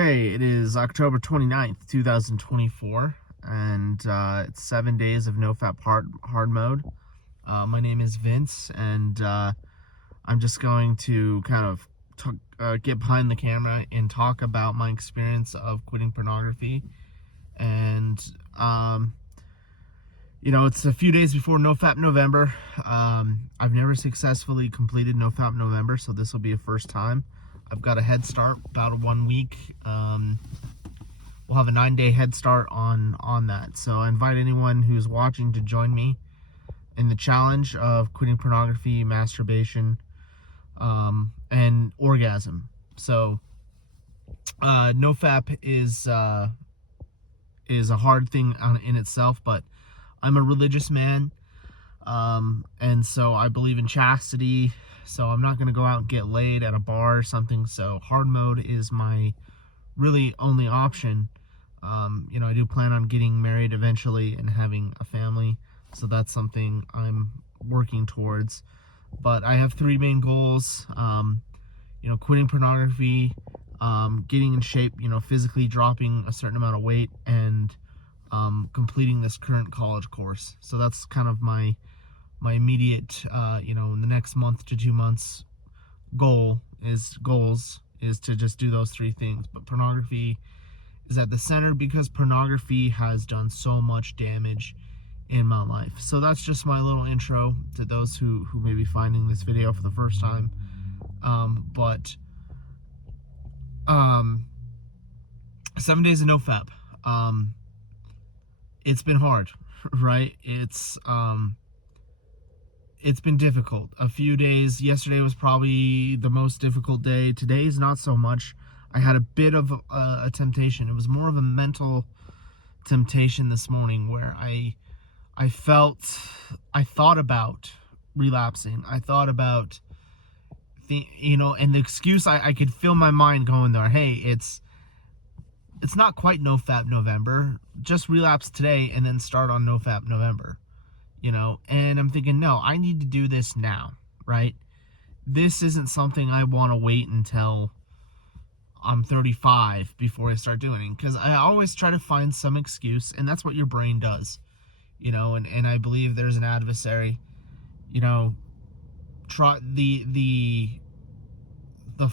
Okay, it is October 29th, 2024, and it's 7 days of NoFap hard mode. My name is Vince, and I'm just going to kind of get behind the camera and talk about my experience of quitting pornography. And, it's a few days before NoFap November. I've never successfully completed NoFap November, so this will be a first time. I've got a head start, about 1 week. We'll have a 9-day head start on that. So I invite anyone who's watching to join me in the challenge of quitting pornography, masturbation, and orgasm. So NoFap is a hard thing in itself, but I'm a religious man, and so I believe in chastity. So I'm not going to go out and get laid at a bar or something. So hard mode is my really only option. I do plan on getting married eventually and having a family. So that's something I'm working towards. But I have 3 main goals. Quitting pornography, getting in shape, physically dropping a certain amount of weight, and completing this current college course. So that's kind of my immediate, in the next month to 2 months goals is to just do those 3 things. But pornography is at the center because pornography has done so much damage in my life. So that's just my little intro to those who may be finding this video for the first time. 7 days of NoFap. It's been hard, right? It's been difficult. A few days. Yesterday was probably the most difficult day. Today's not so much. I had a bit of a temptation. It was more of a mental temptation this morning where I thought about relapsing. I thought about and the excuse, I could feel my mind going there. Hey, it's not quite NoFap November. Just relapse today and then start on NoFap November. And I'm thinking, no, I need to do this now, right? This isn't something I want to wait until I'm 35 before I start doing it, because I always try to find some excuse, and that's what your brain does, and I believe there's an adversary, try the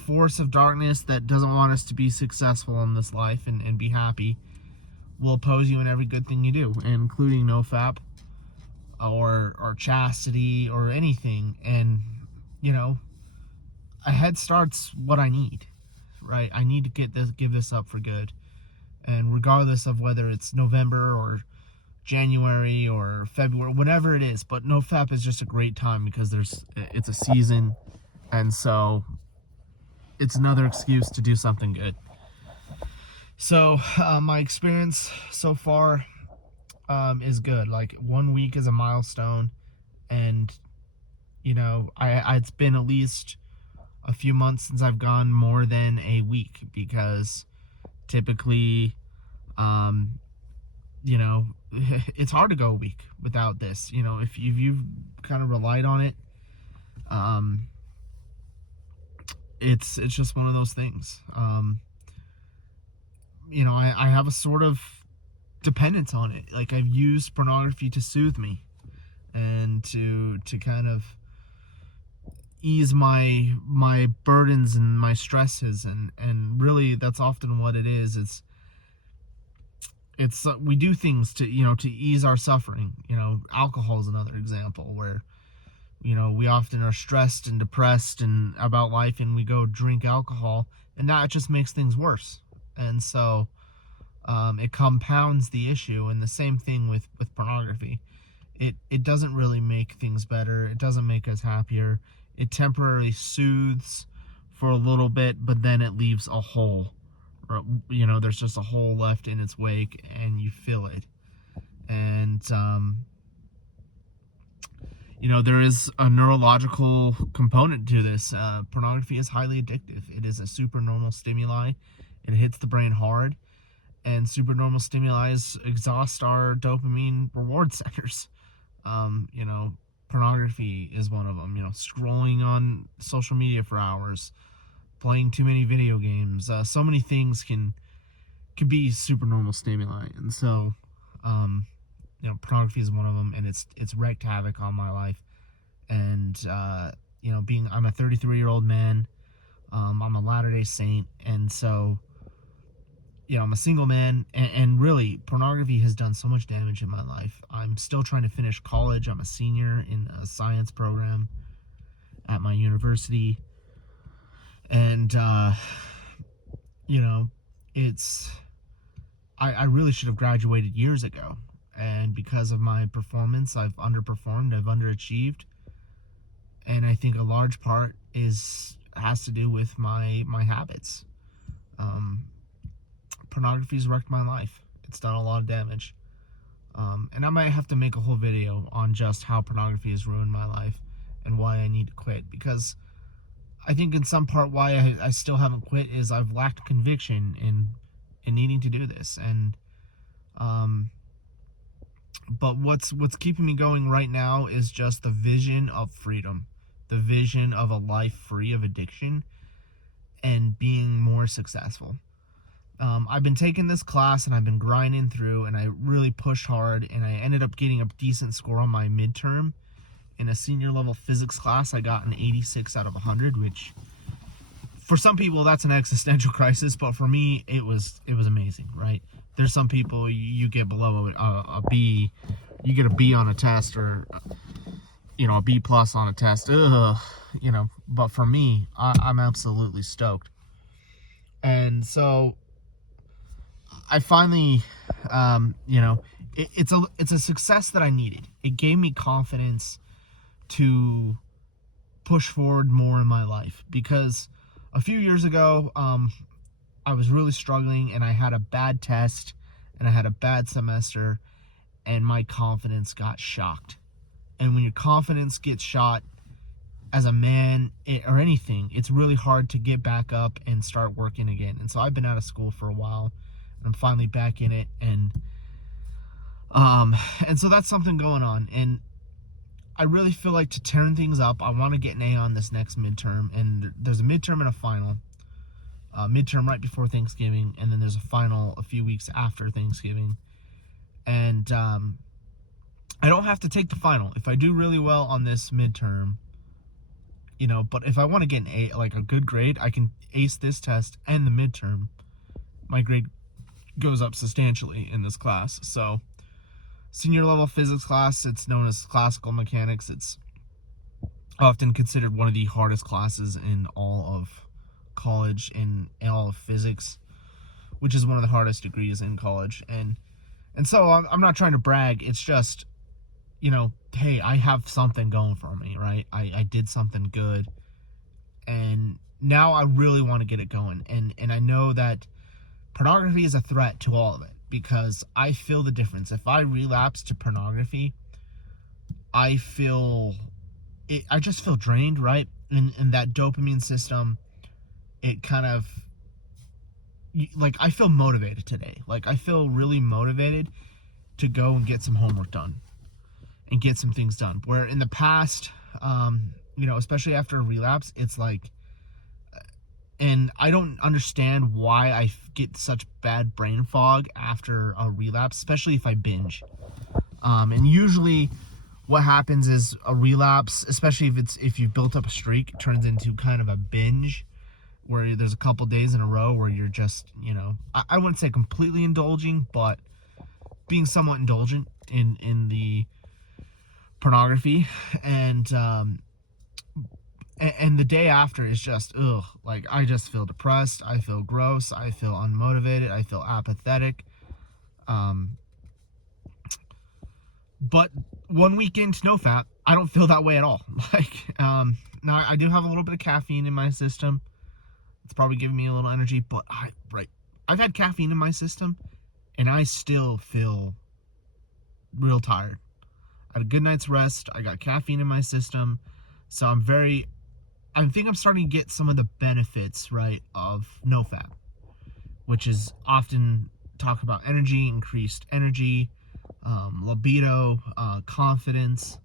force of darkness that doesn't want us to be successful in this life and be happy will oppose you in every good thing you do, including NoFap or chastity or anything. And a head start's what I need, right? I need to give this up for good. And regardless of whether it's November or January or February, whatever it is, but NoFap is just a great time because it's a season, and so it's another excuse to do something good. So my experience so far is good. Like 1 week is a milestone, and it's been at least a few months since I've gone more than a week, because typically it's hard to go a week without this. If you've kind of relied on it, it's just one of those things. I have a sort of dependence on it. Like, I've used pornography to soothe me and to kind of ease my burdens and my stresses, and really that's often what it is. It's we do things to ease our suffering. Alcohol is another example where we often are stressed and depressed and about life, and we go drink alcohol, and that just makes things worse. And so it compounds the issue. And the same thing with pornography. It doesn't really make things better. It doesn't make us happier. It temporarily soothes for a little bit, but then it leaves a hole. There's just a hole left in its wake, and you feel it. And there is a neurological component to this. Pornography is highly addictive. It is a supernormal stimuli. It hits the brain hard, and supernormal stimuli exhaust our dopamine reward centers. Pornography is one of them. Scrolling on social media for hours, playing too many video games. So many things can be super normal stimuli, and so pornography is one of them, and it's wreaked havoc on my life. And I'm a 33-year-old man. I'm a Latter-day Saint, and so I'm a single man, and really, pornography has done so much damage in my life. I'm still trying to finish college. I'm a senior in a science program at my university, and it's I really should have graduated years ago, and because of my performance, I've underperformed, I've underachieved, and I think a large part has to do with my habits. Pornography's wrecked my life. It's done a lot of damage. And I might have to make a whole video on just how pornography has ruined my life and why I need to quit. Because I think in some part why I still haven't quit is I've lacked conviction in needing to do this. And but what's keeping me going right now is just the vision of freedom, the vision of a life free of addiction and being more successful. I've been taking this class and I've been grinding through, and I really pushed hard, and I ended up getting a decent score on my midterm. In a senior level physics class, I got an 86 out of 100, which for some people that's an existential crisis, but for me it was amazing, right? There's some people you get below a B, you get a B on a test, or a B plus on a test, but for me, I'm absolutely stoked. And so I finally, it's a success that I needed. It gave me confidence to push forward more in my life, because a few years ago, I was really struggling, and I had a bad test, and I had a bad semester, and my confidence got shocked. And when your confidence gets shot as a man or anything, it's really hard to get back up and start working again. And so I've been out of school for a while, and I'm finally back in it, and so that's something going on. And I really feel like to turn things up, I want to get an A on this next midterm, and there's a midterm and a final. Midterm right before Thanksgiving, and then there's a final a few weeks after Thanksgiving. And I don't have to take the final if I do really well on this midterm, but if I want to get an A, like a good grade, I can ace this test and the midterm. My grade goes up substantially in this class. So senior level physics class, it's known as classical mechanics. It's often considered one of the hardest classes in all of college and all of physics, which is one of the hardest degrees in college. And so I'm not trying to brag. It's just, hey, I have something going for me, right? I did something good, and now I really want to get it going. And I know that pornography is a threat to all of it, because I feel the difference. If I relapse to pornography, I just feel drained, right? And that dopamine system, it kind of, like, I feel motivated today. Like, I feel really motivated to go and get some homework done and get some things done. Where in the past, especially after a relapse, it's like, and I don't understand why I get such bad brain fog after a relapse, especially if I binge. And usually what happens is a relapse, especially if you've built up a streak, it turns into kind of a binge, where there's a couple days in a row where you're just, I wouldn't say completely indulging, but being somewhat indulgent in the pornography. And the day after is just, like, I just feel depressed, I feel gross, I feel unmotivated, I feel apathetic. But 1 week into NoFap, I don't feel that way at all. Now I do have a little bit of caffeine in my system. It's probably giving me a little energy, but I've had caffeine in my system, and I still feel real tired. I had a good night's rest, I got caffeine in my system, so I think I'm starting to get some of the benefits, right, of NoFap, which is often talk about energy, increased energy, libido, confidence,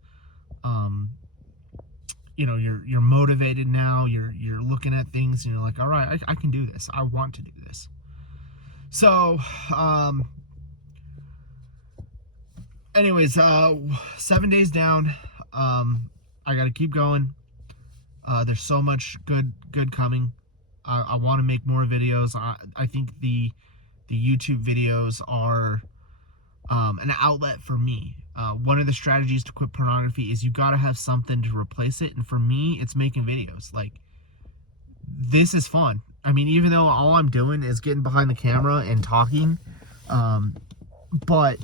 you know, you're motivated now. You're looking at things and you're like, all right, I can do this. I want to do this. So, anyways, 7 days down. I got to keep going. There's so much good coming. I want to make more videos. I think the YouTube videos are an outlet for me. One of the strategies to quit pornography is you got to have something to replace it. And for me, it's making videos. Like, this is fun. I mean, even though all I'm doing is getting behind the camera and talking, but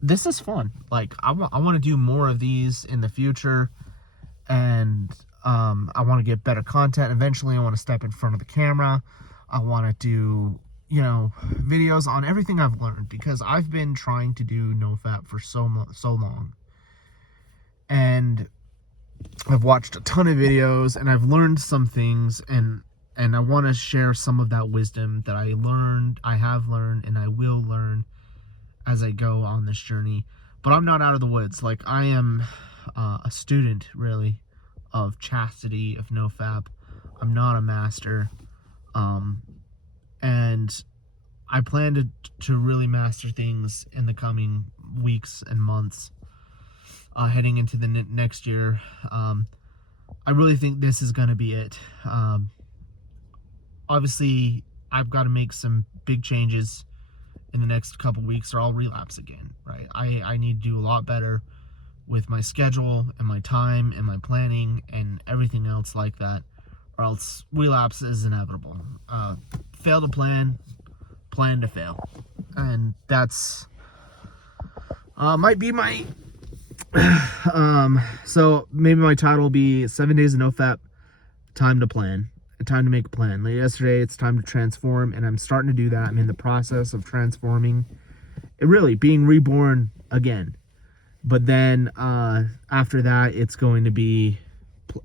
this is fun. Like, I want to do more of these in the future, and I want to get better content. Eventually, I want to step in front of the camera. I want to do, you know, videos on everything I've learned, because I've been trying to do NoFap for so long, and I've watched a ton of videos, and I've learned some things, and I want to share some of that wisdom that I have learned, and I will learn as I go on this journey. But I'm not out of the woods. Like, I am a student, really, of chastity, of NoFap. I'm not a master. And I plan to really master things in the coming weeks and months, heading into the next year. I really think this is going to be it. Obviously, I've got to make some big changes in the next couple weeks, or I'll relapse again, right? I need to do a lot better with my schedule and my time and my planning and everything else like that, or else relapse is inevitable. Fail to plan to fail. And that's might be my so maybe my title will be 7 days of NoFap, time to plan, time to make a plan. Like yesterday, it's time to transform, and I'm starting to do that. I'm in the process of transforming, it really being reborn again. But then after that, it's going to be,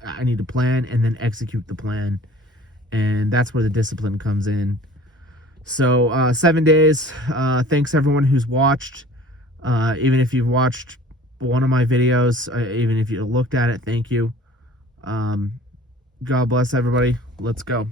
I need to plan and then execute the plan, and that's where the discipline comes in. So 7 days. Thanks everyone who's watched. Even if you've watched one of my videos, even if you looked at it, thank you. God bless everybody. Let's go.